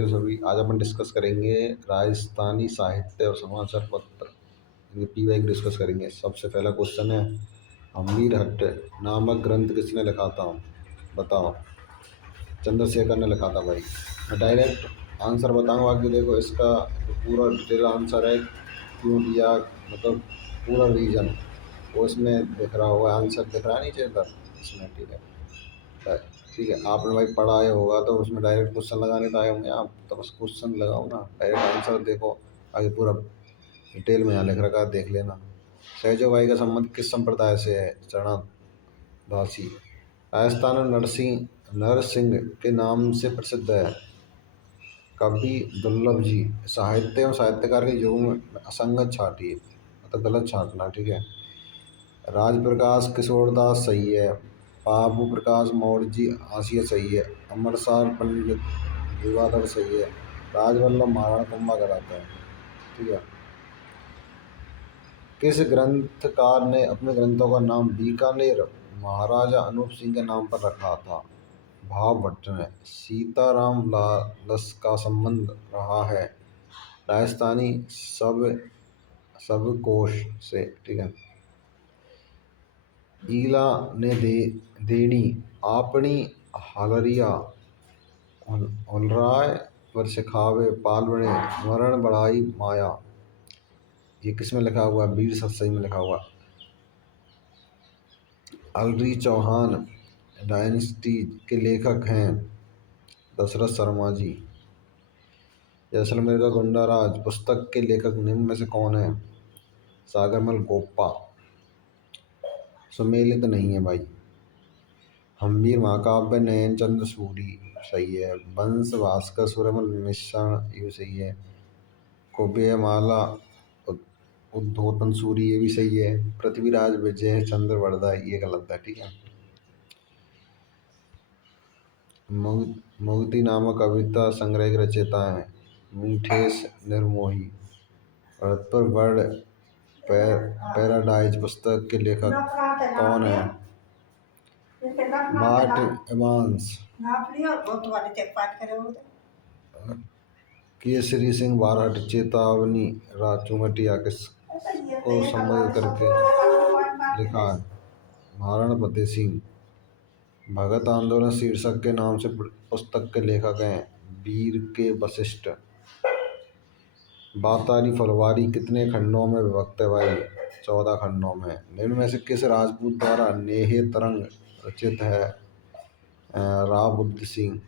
तो सभी आज अपन डिस्कस करेंगे राजस्थानी साहित्य और समाचार पत्र, इनके पीवाई डिस्कस करेंगे। सबसे पहला क्वेश्चन है, हम्मीर हट्ट नामक ग्रंथ किसने लिखा था? बताओ। चंद्रशेखर ने लिखा था भाई। मैं डायरेक्ट आंसर बताऊंगा कि देखो इसका जो पूरा डिटेल आंसर है, क्यों दिया, मतलब पूरा रीजन वो इसमें दिख रहा होगा, आंसर दिख रहा है नीचे इधर इसमें। ठीक है, आपने भाई पढ़ा है होगा तो उसमें डायरेक्ट क्वेश्चन लगाने तो आए होंगे आप, तो बस क्वेश्चन लगाओ ना, डायरेक्ट आंसर देखो। आगे पूरा डिटेल में यहाँ लिख रखा है, देख लेना। सहजो भाई का संबंध किस संप्रदाय से है? चरणदासी। राजस्थान में नरसिंह नरसिंह के नाम से प्रसिद्ध है। कवि दुर्लभ जी। साहित्य एवं साहित्यकार के युग में असंगत छाटिए, मतलब गलत छाटना। ठीक है। राजप्रकाश किशोरदास सही है। बाबू प्रकाश मौर्य जी हाशिया सही है। अमरसार पंडित युगाधर सही है। राजवल्लभ महाराणा कुंभा गलत है। ठीक है। किस ग्रंथकार ने अपने ग्रंथों का नाम बीकानेर महाराजा अनूप सिंह के नाम पर रखा था? भाव भट्ट ने। सीताराम लालस का संबंध रहा है राजस्थानी शब्दकोश से। ठीक है। ईला ने देनी आपनी हालरिया होलराय पर सिखावे पालवणे मरण बढ़ाई माया। ये किस में लिखा हुआ है? वीर सतसई में लिखा हुआ। अलरी चौहान डायनेस्टी के लेखक हैं दशरथ शर्मा जी। जैसलमेर का गुंडा राज पुस्तक के लेखक निम्न में से कौन है? सागरमल गोप्पा। सुमेलित नहीं है भाई। हम्मीर महाकाव्य नयन चंद्र सूरी सही है। वंश भास्कर सूर्यमल मिश्रण ये भी सही है। कुबेयमाला उद्धोतन सूरी ये भी सही है। पृथ्वीराज विजय चंद्र वर्धा ये गलत है। ठीक है। मुक्ति नामक कविता संग्रह के रचयिता हैं मीठेश निर्मोही। भरतपुर बर्ड पैराडाइज पुस्तक के लेखक कौन है? Martin Evans. केसरी सिंह बारहट चेतावनी चुमटिया किसको संबोधित करके लिखा है? महाराणा फतेह सिंह। भगत आंदोलन शीर्षक के नाम से पुस्तक के लेखक हैं वीर के वशिष्ठ। बातारी फुलवारी कितने खंडों में विभक्त है भाई? 14 खंडों में। निम्न में से किस राजपूत द्वारा नेहे तरंग रचित है? राव बुद्ध सिंह।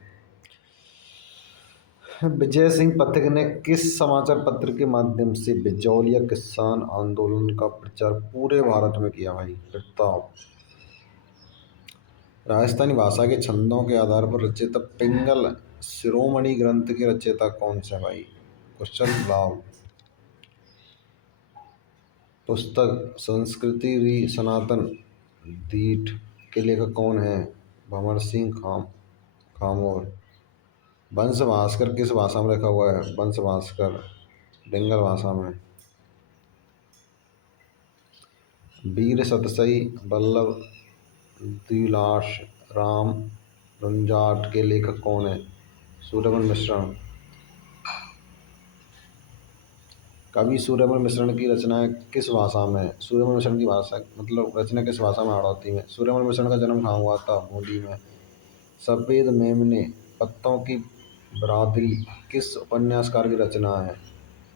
विजय सिंह पथिक ने किस समाचार पत्र के माध्यम से बिजौलिया किसान आंदोलन का प्रचार पूरे भारत में किया भाई? प्रताप। राजस्थानी भाषा के छंदों के आधार पर रचित पिंगल शिरोमणि ग्रंथ के रचयिता कौन से भाई? क्वेश्चन लाल। पुस्तक संस्कृति री सनातन दीठ के लेखक कौन है? भंवर सिंह खामोर। वंश भास्कर किस भाषा में लिखा हुआ है? वंश भास्कर बेंगल भाषा में। वीर सतसई वल्लभ द्विलास राम रुंजाट के लेखक कौन है? सूर्यमल मिश्रण। कवि सूर्यमल मिश्रण की रचनाएं किस भाषा में? सूर्यमल मिश्रण की भाषा मतलब रचना किस भाषा में हाड़ौती में? सूर्यमल मिश्रण का जन्म कहाँ हुआ था? बूंदी में। सफेद मेमने पत्तों की बरादरी किस उपन्यासकार की रचना है?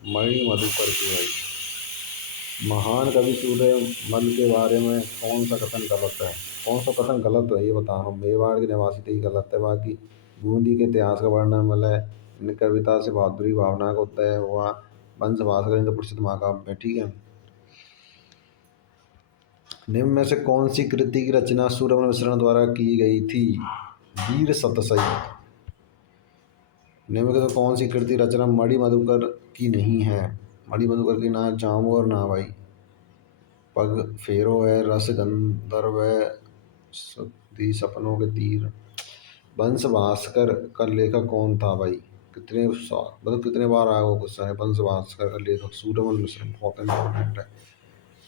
मणि मधुकर की भाई। महान कवि सूर्यमल के बारे में कौन सा कथन गलत है? कौन सा कथन गलत है ये बता रहा हूँ। मेवाड़ के निवासी थे, ये गलत है। बाकी बूंदी के इतिहास का वर्णन मिला है। इन कविता से बहादुरी भावना को तय हुआ। वंश भास्कर इनका प्रसिद्ध महाकाव्य है। ठीक है। निम्न में से कौन सी कृति की रचना सूर्यमल मिश्रण द्वारा की गई थी? वीर सतसई। निम्न में से कौन सी कृति रचना मणि मधुकर की नहीं है? मणि मधुकर की ना जामू और ना भाई पग फेरो है, रस गंधर्व है, सपनों के तीर। वंश भास्कर का लेखक कौन था भाई? मतलब कितने बार आया वो क्वेश्चन है। वंश भास्कर का लेखक सूर्यमल मिश्र बहुत इंपॉर्टेंट है।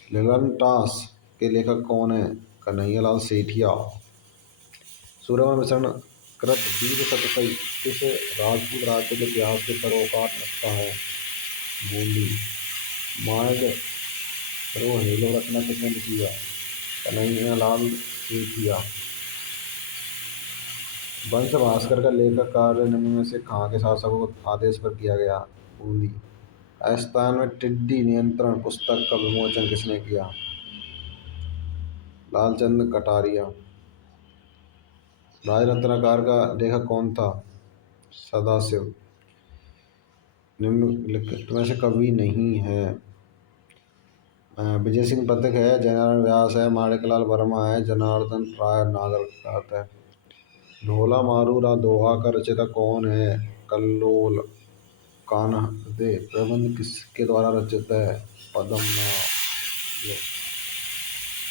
लिलंटास के लेखक कौन है? कन्हैयालाल सेठिया। सूर्यमल मिश्रण कृत वीर सतसई किस राजपूत राज्य के इतिहास के सरोकार रखता है? बूंदी। मार्ग हेलो रचना किसने लिखी है? कन्हैया लाल सेठिया। वंश भास्कर का लेखक कार्य निम्न में से कहाँ के शासकों को आदेश पर किया गया? बूंदी। राजस्थान में टिड्डी नियंत्रण पुस्तक का विमोचन किसने किया? लालचंद कटारिया। राजरत्नाकर का लेखक कौन था? सदाशिव। निम्नलिखित में से कवि नहीं है। विजय सिंह पथिक है, जयनारायण व्यास है, माणिकलाल वर्मा है, जनार्दन राय नागरकर है। ढोला मारूरा दोहा का रचयिता कौन है? कल्लोल। कान्हदे प्रबंध किसके द्वारा रचित है? पद्मनाभ।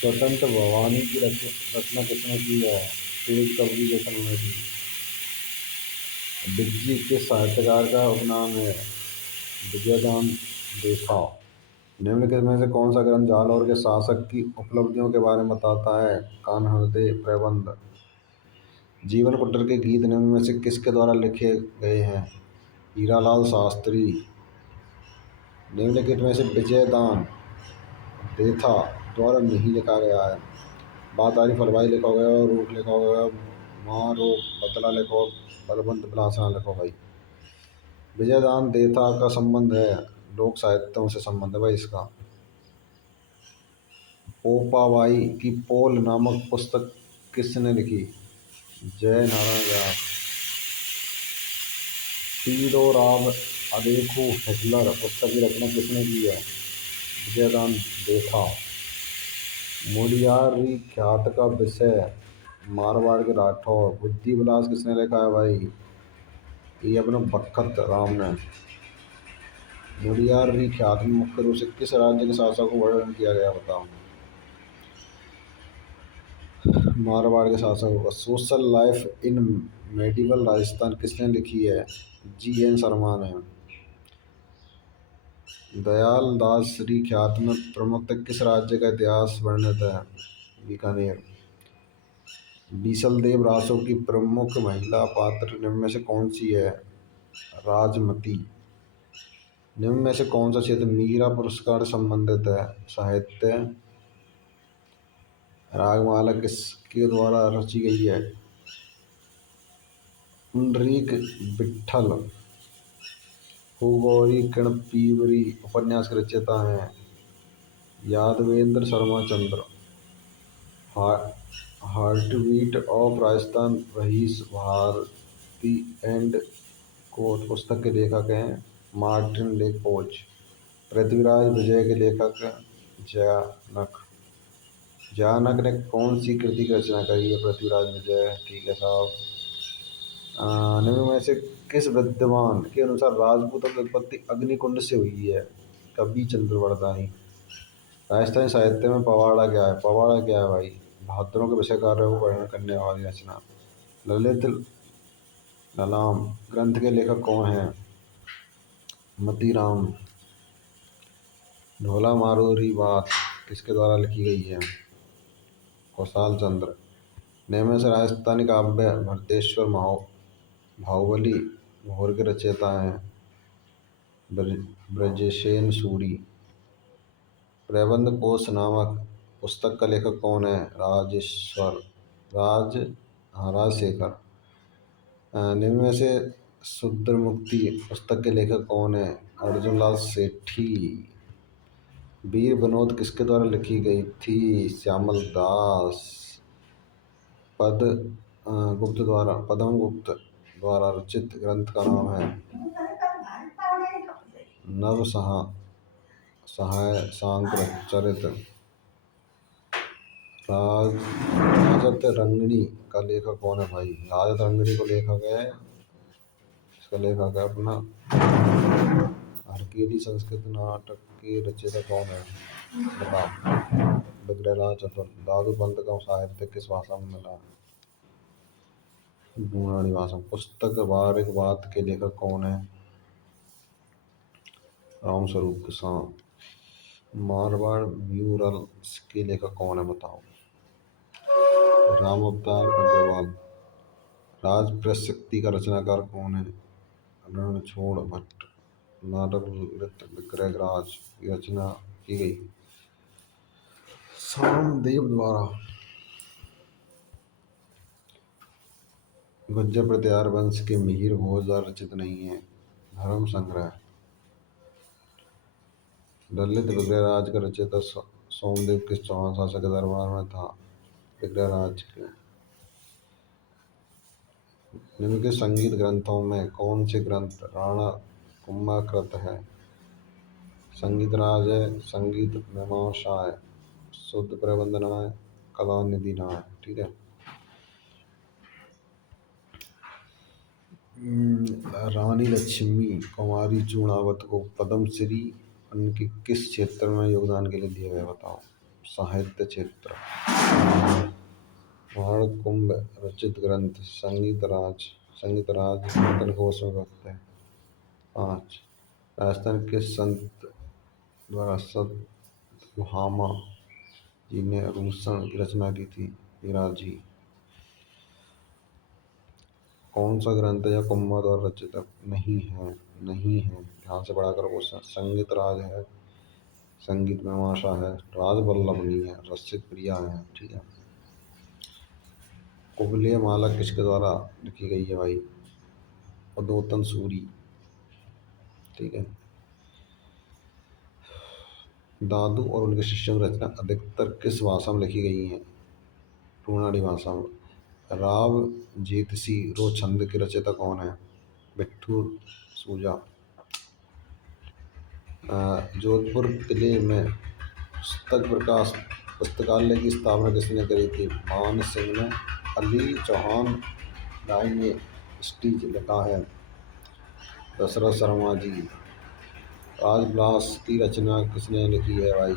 स्वतंत्र भवानी की रचना किसने की है? तेज कवि के समय में। बिज्जी किस साहित्यकार का उपनाम है? विजयदान देथा। निम्नलिखित में से कौन सा ग्रंथ जालौर के शासक की उपलब्धियों के बारे में बताता है? कान्हदे प्रबंध। जीवन कुटर के गीत निम्न में से किसके द्वारा लिखे गए हैं? हीरालाल शास्त्री। निम्नलिखित में से विजयदान देथा द्वारा नहीं लिखा गया है? बात आरी फलवाई लिखा गया और रूप लिखा गया, मारो बदला लिखो, बलवंत बिलासना लिखो भाई। विजयदान देथा का संबंध है लोक साहित्यों से संबंध है भाई इसका। पोपाबाई की पोल नामक पुस्तक किसने लिखी? जय नारायण व्यास। टीडोराव अदेखो हिटलर पुस्तक की रचना किसने की है? विजयदान देथा। मुड़ियारी ख्यात का विषय मारवाड़ के राठौर। बुद्धि विलास किसने लिखा है भाई? ये अपना बखत राम ने। मुड़ियारी ख्यात में मुख्य रूप से किस राज्य के शासक को वर्णन किया गया बताओ? मारवाड़ के शासकों का। Social life in medieval Rajasthan किसने लिखी है? जी.एन. शर्मा ने। दयाल दास श्री ख्यात में प्रमुखतः किस राज्य का इतिहास वर्णित है? बीकानेर। बीसलदेव रासो की प्रमुख महिला पात्र निम्न में से कौन सी है? राजमती। निम्न में से कौन सा क्षेत्र मीरा पुरस्कार संबंधित है? साहित्य। रागमाला किसके द्वारा रची गई है? पुंडरीक विट्ठल। हुगोरी किणपीवरी उपन्यास के रचयिता हैं? Yadvendra Sharma Chandra. Heartbeat of Rajasthan Rahish Bharti and को पुस्तक के लेखक हैं? मार्टिन लेपोज। पृथ्वीराज विजय के लेखक जयानक। जयानक ने कौन सी कृति की रचना करी है? पृथ्वीराज विजय। ठीक है साहब। निम्न में से किस विद्वान के अनुसार राजपूतों की उत्पत्ति अग्निकुंड से हुई है? कवि चंद्रवरदाई। राजस्थानी साहित्य में पवाड़ा क्या है? पवाड़ा क्या है भाई? बहादुरों के विषय कार्यों को वर्णन करने वाली रचना। ललित ललाम ग्रंथ के लेखक कौन हैं? मतीराम। ढोला मारूरी बात किसके द्वारा लिखी गई है? कौशाल चंद्र। निम्न में से राजस्थानी काव्य भरतेश्वर बाहुबली घोर के रचयिता हैं? ब्रजेशेन सूरी। प्रबंध कोश नामक पुस्तक का लेखक कौन है? राजशेखर। निम्न में से शुद्र मुक्ति पुस्तक के लेखक कौन है? अर्जुन लाल सेठी। वीर विनोद किसके द्वारा लिखी गई थी? श्यामल दास। पद्म गुप्त द्वारा रचित ग्रंथ का नाम है? नव सहाय सांक्र चरित। राजत रंगिणी का लेखक कौन है भाई? राजत रंगिणी को लेखक है, इसका लेखक है अपना हरकेली संस्कृत नाटक के रचयिता कौन है? बताओ। विग्रहलाल चतुर। दादू पंत का साहित्य किस भाषा में मिला? डूंगरानी भाषा। पुस्तक वारिक बात के लेखक कौन है? रामस्वरूप किसान। मारवाड़ म्यूरल्स के लेखक कौन है बताओ? राम अवतार अग्रवाल। राजप्रशक्ति का रचनाकार कौन है? रणछोड़ भट्ट। नाटक विग्रहराज की रचना की गई सामदेव द्वारा। गुज्जर प्रतिहार वंश के मिहिर भोज द्वारा रचित नहीं है। धर्म संग्रह। ललित विग्रहराज का रचयिता सोमदेव किस चौहान शासक के दरबार में था? विग्रहराज के। निम्न के संगीत ग्रंथों में कौन से ग्रंथ राणा कुंभकृत है? संगीत राज है, संगीत मीमांसा है, शुद्ध प्रबंधन है, कलानिधि ना है। ठीक है। रानी लक्ष्मी कुमारी चूड़ावत को पद्मश्री उनके किस क्षेत्र में योगदान के लिए दिया गया बताओ? साहित्य क्षेत्र। कुंभ रचित ग्रंथ संगीत राज कीर्तन घोष में व्यक्त है। 5 राजस्थान के संत द्वारा सतभामा जी ने रूसन की रचना की थी? विराजी। कौन सा ग्रंथ या कुंभा द्वारा रचित नहीं है? ध्यान से पढ़ा करो क्वेश्चन। संगीत राज है, संगीत मीमांसा है, राज वल्लभ नहीं है, रसिक प्रिया है। ठीक है। कुबलय माला किसके द्वारा लिखी गई है भाई? उद्योतन सूरी। ठीक है। दादू और उनके शिष्यों की रचना अधिकतर किस भाषा में लिखी गई है? टूनाडी भाषा में। राव जेतसी रो छंद के रचयिता कौन है? बिट्ठू सूजा। जोधपुर किले में पुस्तक प्रकाश पुस्तकालय की स्थापना किसने करी थी? मान सिंह ने। अली चौहान राय ने स्टीच लिखा है। दशरथ शर्मा जी। राजविलास की रचना किसने लिखी है भाई?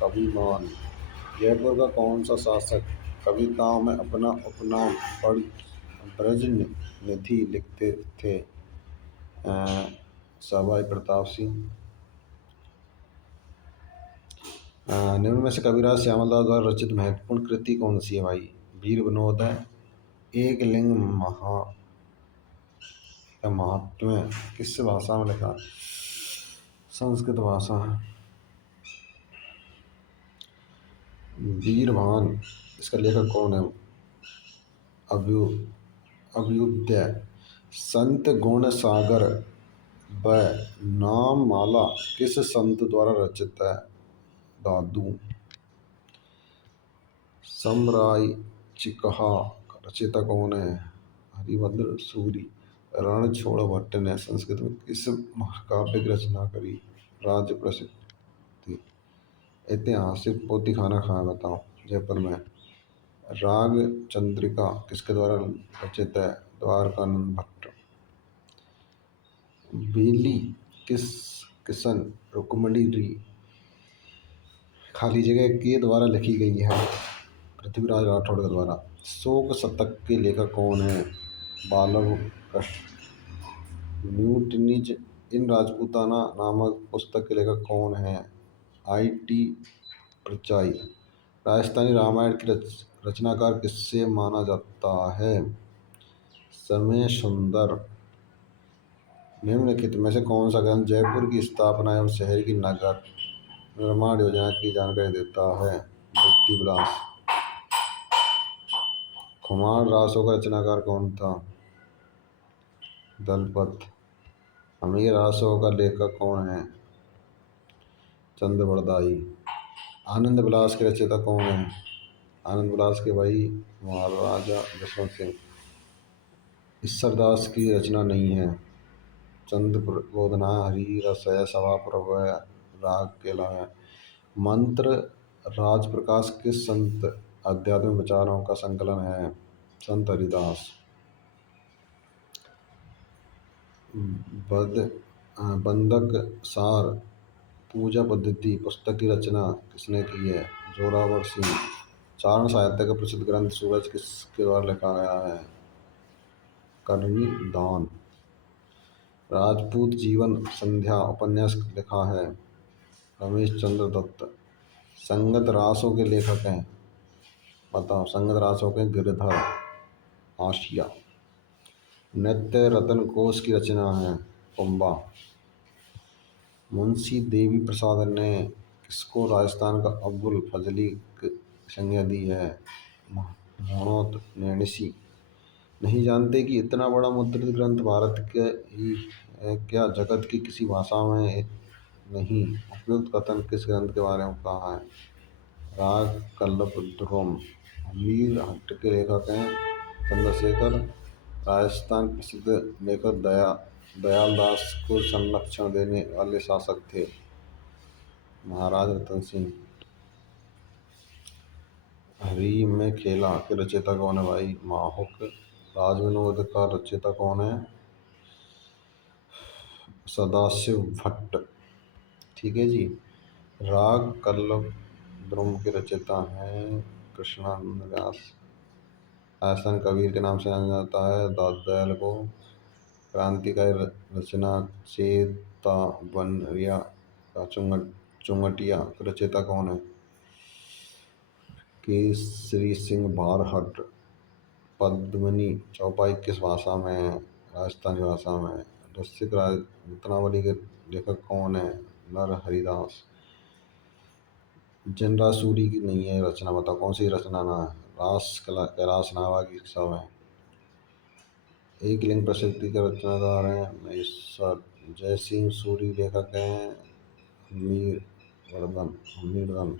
कवि मान। जयपुर का कौन सा शासक कविताओं में अपना उपनाम ब्रजनिधि लिखते थे? सवाई प्रताप सिंह। निम्न में से कविराज श्यामलदास द्वारा रचित महत्वपूर्ण कृति कौन सी है भाई? वीर विनोद है। एक लिंग महात्म्य किस भाषा में लिखा? संस्कृत भाषा। वीरभान इसका लेखक कौन है? अभ्युदय। संत गुण सागर व नाम माला किस संत द्वारा रचित है? दादू। समराचिकहा का रचयिता कौन है? हरिभद्र सूरी। रणछोड़ भट्ट ने संस्कृत में किस महाकाव्य की रचना करी? राज्य प्रसिद्धि। ऐतिहासिक पोथी खाना कहाँ बताओ? जयपुर में। राग चंद्रिका किसके द्वारा रचित है? द्वारकानंद भट्ट। बेली किसन रुक्मणी खाली जगह के द्वारा लिखी गई है? पृथ्वीराज राठौड़ के द्वारा। शोक शतक के लेखक कौन है? बालव कृष्ण। न्यूटनीज इन राजपूताना नामक पुस्तक के लेखक कौन है? I.T. परचाई। राजस्थानी रामायण की रचनाकार किससे माना जाता है? समय सुंदर। निम्नलिखित में से कौन सा ग्रंथ जयपुर की स्थापना एवं शहर की नगर निर्माण योजना की जानकारी देता है? बुद्धि विलास। खुमार रासों का रचनाकार कौन था? दलपत। अमीर रासों का लेखक कौन है? चंद्र बरदाई। आनंद विलास के रचयिता कौन है? आनंद विलास के भाई महाराजा जसवंत सिंह। ईश्वरदास की रचना नहीं है। चंद्र बोधना हरि रस है, सभा प्रभ है, राग केला है। मंत्र राज प्रकाश किस संत आध्यात्मिक विचारों का संकलन है? संत हरिदास। बंधक सार पूजा पद्धति पुस्तक की रचना किसने की है? जोरावर सिंह। चारण साहित्य का प्रसिद्ध ग्रंथ सूरज किसके द्वारा लिखा गया है? करनी दान। राजपूत जीवन संध्या उपन्यास लिखा है? रमेश चंद्र दत्त। संगत रासों के लेखक हैं? बताओ। संगत रासों के गिरधर आशिया। नृत्य रतन कोश की रचना है। पंबा। मुंशी देवी प्रसाद ने किसको राजस्थान का अब्बुल फजली की संज्ञा दी है? मोहम्मद नैणसी। नहीं जानते कि इतना बड़ा मुद्रित ग्रंथ भारत के ही है क्या, जगत की किसी भाषा में नहीं? उपयुक्त कथन किस ग्रंथ के बारे में कहा है? राग कल्लपद्रुम। मीर हट्ट के लेखक हैं चंद्रशेखर। राजस्थान प्रसिद्ध लेखक दयाल दास को संरक्षण देने वाले शासक थे? महाराज रतन सिंह। हरी में खेला के रचयिता कौन है भाई? माहुक। राज विनोद का रचयिता कौन है? सदाशिव भट्ट। ठीक है जी। राग कल्लव द्रुम के रचयिता हैं कृष्णानंद व्यास। राजस्थान कबीर के नाम से जाना जाता है दयाल को। क्रांतिकारी रचना चेतावनिया का चुंगटिया रचयिता कौन है? केसरी सिंह बारहट। पद्मिनी चौपाई किस भाषा में है? राजस्थानी भाषा में। रसिक रत्नावली के लेखक कौन है? नर हरिदास। जनरा सूरी की नहीं है रचना, बताओ कौन सी रचना ना है? रास कैलाश नावा की सब है। एक लिंग प्रसिद्धि के रचनाकार हैं महेश्वर। जय सिंह सूरी लेखक हैं हमीरवर्धन।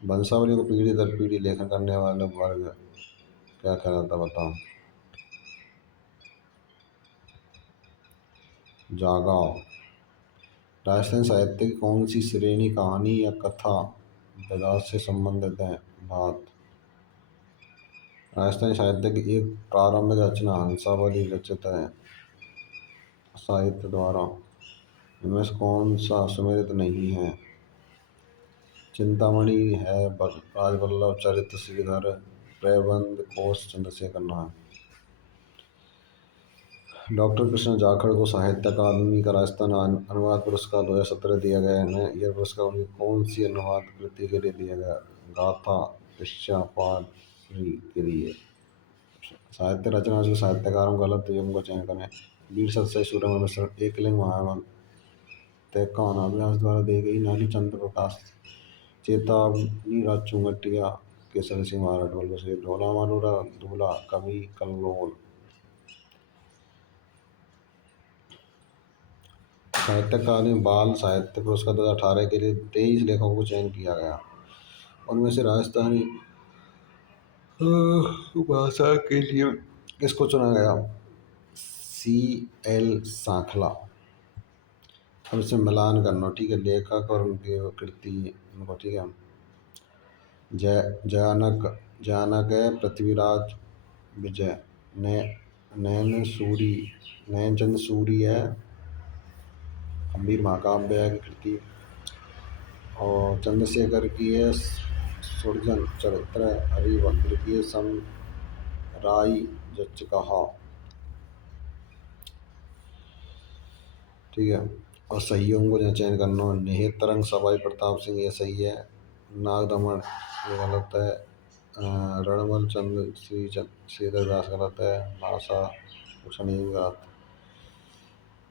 वंशावली को पीढ़ी दर पीढ़ी लेखन करने वाले वर्ग क्या कहलाता, बताओ? जागा। राजस्थान साहित्य की कौन सी श्रेणी कहानी या कथा वेदांत से संबंधित है? बात। राजस्थानी साहित्य की एक प्रारंभिक रचना हंसावली रचित है साहित्य द्वारा। इनमें से कौन सा सुमेलित नहीं है? चिंतामणि है राजवल्लभ चरित श्रीधर प्रबंध कोश चंद्रशेखर नाथ। डॉक्टर कृष्ण जाखड़ को साहित्य अकादमी का राजस्थान अनुवाद पुरस्कार 2017 दिया गया है। यह पुरस्कार उनकी कौन सी अनुवाद कृति के लिए दिया गया? गाथा इश्चापारी के लिए। साहित्य रचना से साहित्यकारों को गलत युग्म का चयन करें। वीर सत्सई सूर्यमल मिश्र। एकलिंग महावन तैकान अभ्यास द्वारा दी गई नाली चंद्र प्रकाश। चेतावनी राज चुंगटिया केसरी सिंह महाराज ढोल से ढोला मारूरा दूल्हा कवि कल्लोल। साहित्य अकादमी बाल साहित्य पुरस्कार 2018 के लिए 23 लेखकों को चयन किया गया। उनमें से राजस्थानी भाषा के लिए किसको चुना गया? CL सांखला। अब इसे मिलान करना, ठीक है, लेखक और उनकी कृति उनको, ठीक है। जयानक है पृथ्वीराज विजय। नैनचंद सूरी है अमीर महाकाव्य है की कृति। और चंद्रशेखर की है सुरजन चरित्र। हरिभद्र की है सम राई जच कहा। ठीक है। और सहियों को जो चयन करना, निहित तरंग सवाई प्रताप सिंह, ये सही है। नागदमन ये गलत है। रणमल चंद्र श्रीधर व्यास गलत है। भाषा भूषण ये भी गलत।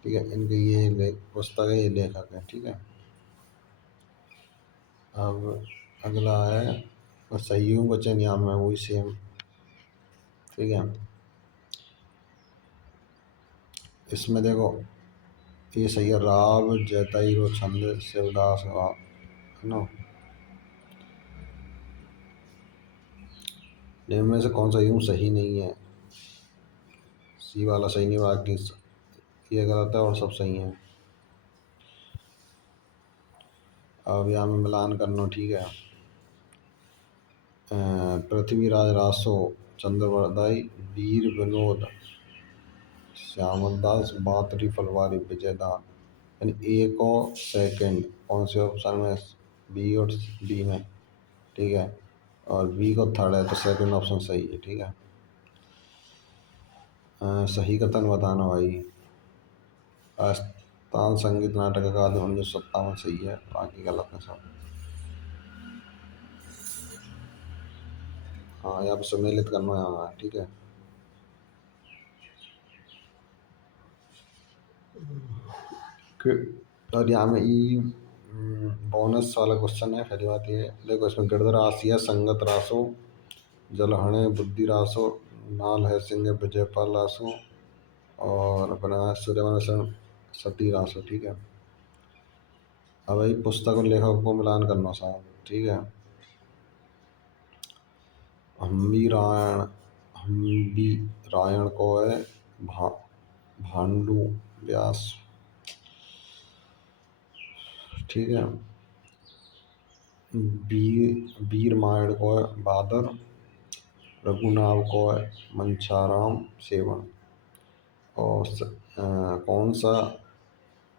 ठीक है, इनके ये पुस्तक है, ये लेखक है। ठीक है। अब अगला है और सहियों का चयन यहाँ में वही सेम। ठीक है। इसमें देखो ये सही है, राव जैताईरो छंद शिवदास है ना। इनमें से कौन सा यूं सही नहीं है? सी वाला सही नहीं, बाकी ये गलत है और सब सही है। अब यहाँ में मिलान करना, ठीक है। पृथ्वीराज रासो चंद्रवरदाई वीर विनोद श्यामलदास बातरी फलवारी विजयदान। यानी एक और सेकंड कौन से ऑप्शन में? बी और डी में। ठीक है। और बी को थर्ड है तो सेकंड ऑप्शन सही है। ठीक है। सही कथन बताना भाई। राजस्थान संगीत नाटक अकादमी 1957 सही है, बाकी गलत है सब। हाँ, यहाँ पे सम्मिलित करना है, हाँ ठीक है। और यहाँ में ई बोनस वाला क्वेश्चन है। पहली बात ये देखो, इसमें गृध राशि है, संगत रासो, जलहणे बुद्धि रासो, नाल है सिंह विजयपाल रासो, और अपना सूर्यवंशन सती रासो। ठीक है। अब भाई पुस्तक और लेखक को मिलान करना साहब। ठीक है। हम्बी रायण, हम्बी रायण को है भा भांडू व्यास। ठीक है। वीर मायड़ को है बादर, रघुनाव को है मंचाराम सेवन। और कौन सा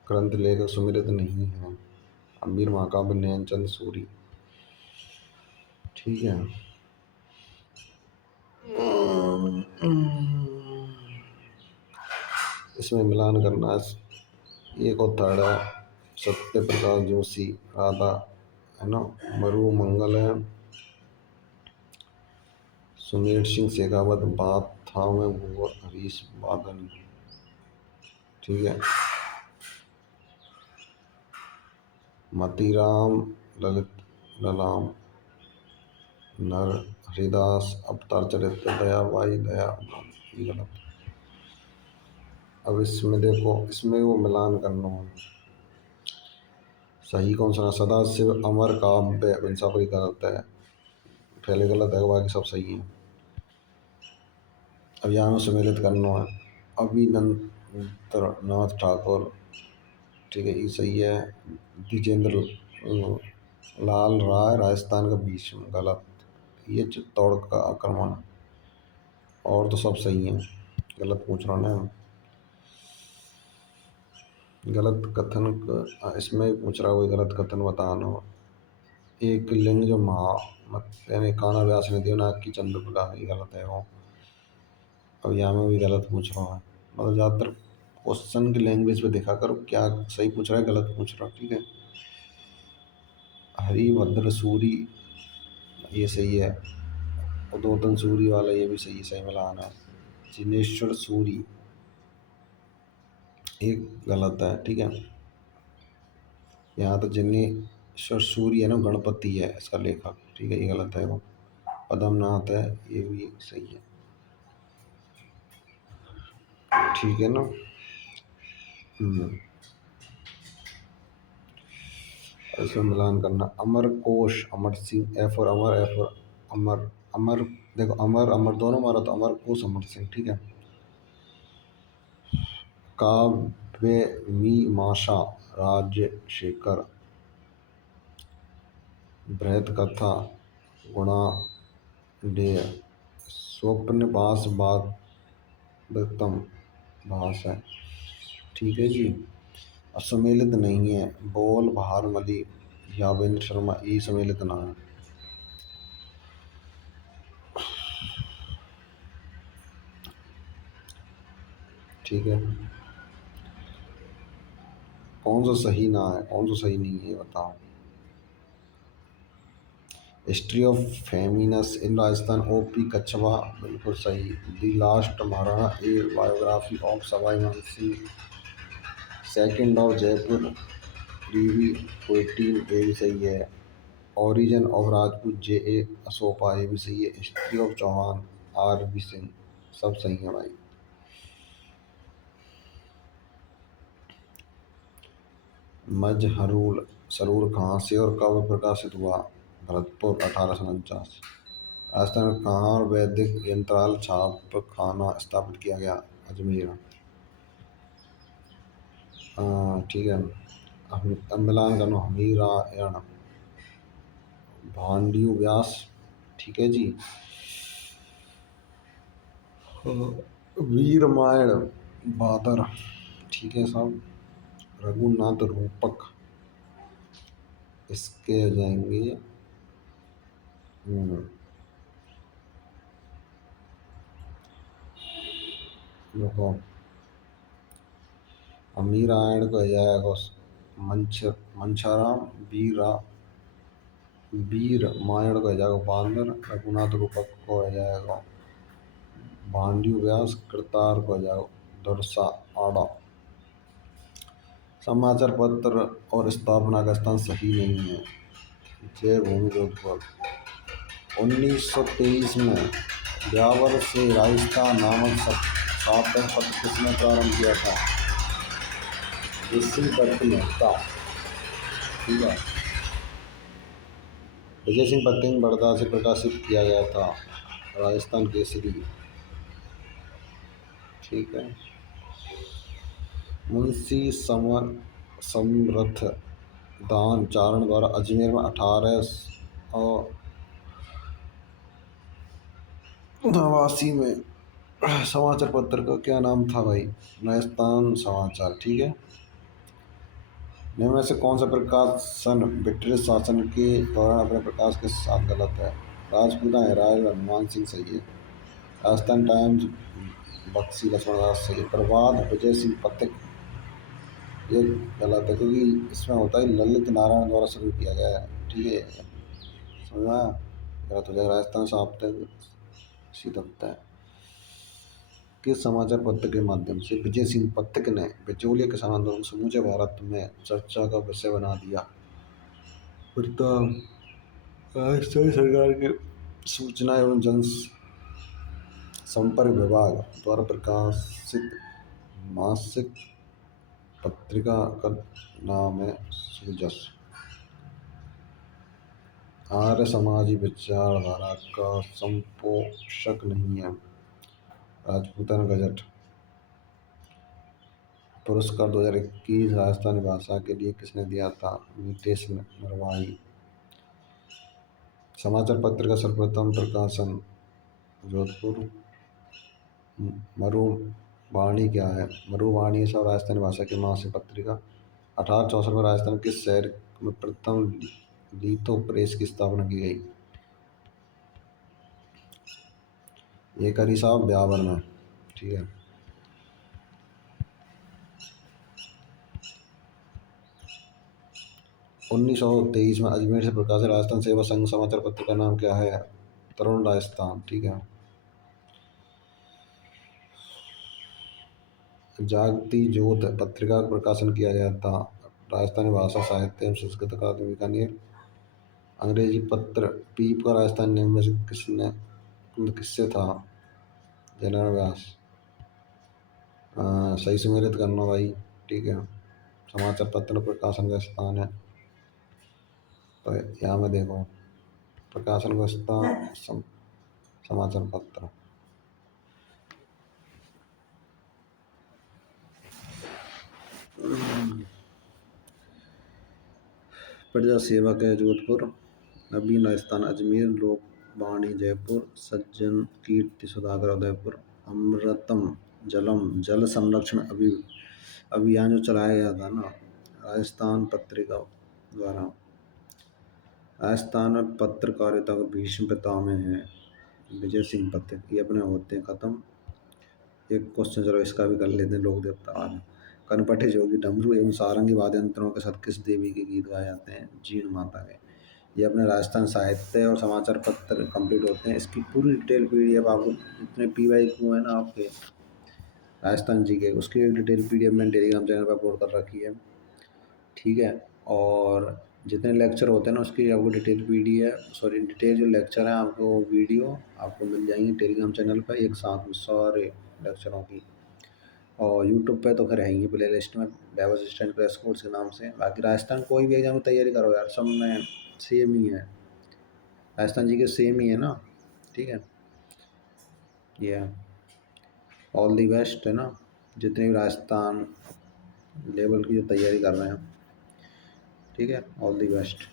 ग्रंथ लेखक सुमिलित नहीं है? अमीर महाकाव्य नयनचंद सूरी। ठीक है। इसमें मिलान करना है। एक और थर्ड है सत्य प्रकाश जोशी, राधा है ना, मरु मंगल है, सुमेर सिंह शेखावत, बात था में वो हरीश बादल। ठीक है। मतीराम ललित ललाम, नर हरिदास अवतार चरित्र, दयाबाई दया। ये गलत। अब इसमें देखो, इसमें वो मिलान करना है। सही कौन सा? सदाशिव अमर काव्य वंशावली गलत है, पहले गलत है, बाकी सब सही है। अब यहाँ में सम्मिलित करना है। अभिनंद्र नाथ ठाकुर। ठीक है, ये सही है। द्विजेंद्र लाल राय राजस्थान का भीष्म गलत। ये चित्तौड़ का आक्रमण। और तो सब सही है, गलत पूछ रहा ना। गलत कथन इसमें पूछ रहा है, कोई गलत कथन बताना। एक लिंग जो महा मत यानी कान्हा व्यास ने देवनाग की चंद्रप्रभा, ये गलत है वो। अब यहाँ में भी गलत पूछ रहा है। मतलब ज़्यादातर क्वेश्चन की लैंग्वेज पे देखा करो, क्या सही पूछ रहा है गलत पूछ रहा है। ठीक है। हरिभद्र सूरी, ये सही है। उद्बोधन सूरी वाला ये भी सही, सही मिलान है। जिनेश्वर सूरी एक गलत है। ठीक है। यहाँ तो जिनेश्वर सूरी है ना, गणपति है इसका लेखक। ठीक है, ये गलत है वो। पद्मनाथ है, ये भी सही है। ठीक है ना। इसमें मिलान करना। Amar Kosh, Amar Singh, A for Amar, A for Amar. Amar देखो, अमर अमर दोनों मारा तो अमर कोश अमर सिंह। ठीक है। काव्य मीमांसा राजशेखर, बृहत कथा गुणाढ्य, स्वप्न भास बादतम भास है। ठीक है जी। असम्मिलित नहीं है। बोल बहारमली, यावेंद्र शर्मा, ये सम्मिलित ना है। ठीक है। कौन सा सही ना है, कौन सा सही नहीं है, बताओ। History of famines in Rajasthan, OP Kachhawa बिल्कुल सही। The last Maharana, a biography of Sawai Man Singh, second of Jaipur privy 14, ये भी सही है। Origin of Rajput, J A Ashoka, ये भी सही है। History of Chauhan, R B Singh, सब सही है भाई। मजहरूल सरूर कहाँ से और कब प्रकाशित हुआ? भरतपुर, 1849। राजस्थान में कहाँ वैदिक यंत्राल छाप खाना स्थापित किया गया? अजमेर। ठीक है। अब मिलान करना। हमीरायण, भांडियो व्यास। ठीक है जी। वीर रामायण बादर। ठीक है साहब। रघुनाथ रूपक, इसके आ जाएंगे। देखो, अमीरायण को आ जाएगा मंछाराम, वीर रामायण को आ जाएगा बांदर, रघुनाथ रूपक को आ जाएगा भांडियो व्यास, करतार को आ जाएगा दुरसा आड़ा। समाचार पत्र और स्थापना का स्थान सही नहीं है। जय भूमि जोधपुर। 1923 में ब्यावर से राजस्थान नामक साप्ताहिक पत्र किसने प्रारंभ किया था? विजय दत्त मेहता। ठीक है। विजय सिंह पत्नी बड़दा से प्रकाशित किया गया था। राजस्थान केसरी। ठीक है। मुंशी समरथ दान चारण द्वारा अजमेर में 1889 में समाचार पत्र का क्या नाम था भाई? राजस्थान समाचार। ठीक है। निम्न में से कौन सा प्रकाशन ब्रिटिश शासन के दौरान अपने प्रकाश के साथ गलत है? राजपूता हेराल्ड हनुमान सिंह सही है। राजस्थान टाइम्स बक्सी लक्ष्मणदास सही है। प्रभात विजय सिंह पथिक ये गलत है, क्योंकि इसमें होता है ललित नारायण द्वारा शुरू किया गया है। ठीक है। समझा? गलत हो जाएगा। राजस्थान साप्ताहिक सीधा होता है। किस समाचार पत्र के माध्यम से विजय सिंह पथिक ने बिचौलिया किसान आंदोलन को समूचे भारत में चर्चा का विषय बना दिया? राजस्थान सरकार के सूचना एवं जन संपर्क विभाग द्वारा प्रकाशित मासिक पत्रिका का नाम है सुजस। आर्य समाजी विचारधारा का संपोषक नहीं है। राजपूताना गजट। पुरस्कार 2021 राजस्थानी भाषा के लिए किसने दिया था? नीतेश नरवाही। समाचार पत्र का सर्वप्रथम प्रकाशन जोधपुर। मरुवाणी क्या है? मरुवाणी सब राजस्थानी भाषा की मासिक पत्रिका। 1864 में राजस्थान के शहर में प्रथम लिथो प्रेस की स्थापना की गई? ये करी साहब ब्यावर में। ठीक है। 1923 में अजमेर से प्रकाशित राजस्थान सेवा संघ समाचार पत्र का नाम क्या है? तरुण राजस्थान। ठीक है। जागती ज्योत पत्रिका का प्रकाशन किया गया था? राजस्थानी भाषा साहित्य एवं संस्कृत अकादमी बीकानेर। अंग्रेजी पत्र पीप का राजस्थान नियम में से किससे था? जनरल व्यास। सही सुमेलित करना भाई। ठीक है। समाचार पत्र प्रकाशन का स्थान है, तो यहाँ में देखो प्रकाशन का स्थान समाचार पत्र। प्रजा सेवक है जोधपुर। नवीन राजस्थान अजमेर। लोकवाणी जयपुर। सज्जन कीर्ति सुधाकर उदयपुर। अमृतम जलम जल संरक्षण अभियान जो चलाया गया था ना राजस्थान पत्रिका द्वारा। राजस्थान में पत्रकारिता को भीष्म पितामह है विजय सिंह पथिक। ये अपने होते हैं खत्म। एक क्वेश्चन चलो इसका भी कर लेते हैं। लोक देवता आज कनपटी जोगी डमरू एवं सारंगी वाद्य यंत्रों के साथ किस देवी के गीत गाए जाते हैं? जीण माता के। ये अपने राजस्थान साहित्य और समाचार पत्र कंप्लीट होते हैं। इसकी पूरी डिटेल पीडीएफ आपको जितने PYQ है ना आपके राजस्थान जी के, उसकी एक डिटेल पीडीएफ मैंने टेलीग्राम चैनल पर अपलोड कर रखी है। ठीक है। और जितने लेक्चर होते हैं ना उसकी आपको डिटेल डिटेल जो लेक्चर है आपको वीडियो आपको मिल जाएंगी टेलीग्राम चैनल पर एक साथ में सारे लेक्चरों की। और यूट्यूब पे तो खैर है ही प्ले लिस्ट में डेव असिस्टेंट क्रैश कोर्स के नाम से। बाकी राजस्थान कोई भी एग्जाम की तैयारी करो यार, सब में सेम ही है। राजस्थान जी के सेम ही है ना। ठीक है। ये ऑल दी बेस्ट है ना जितने भी राजस्थान लेवल की जो तैयारी कर रहे हैं। ठीक है। All the best.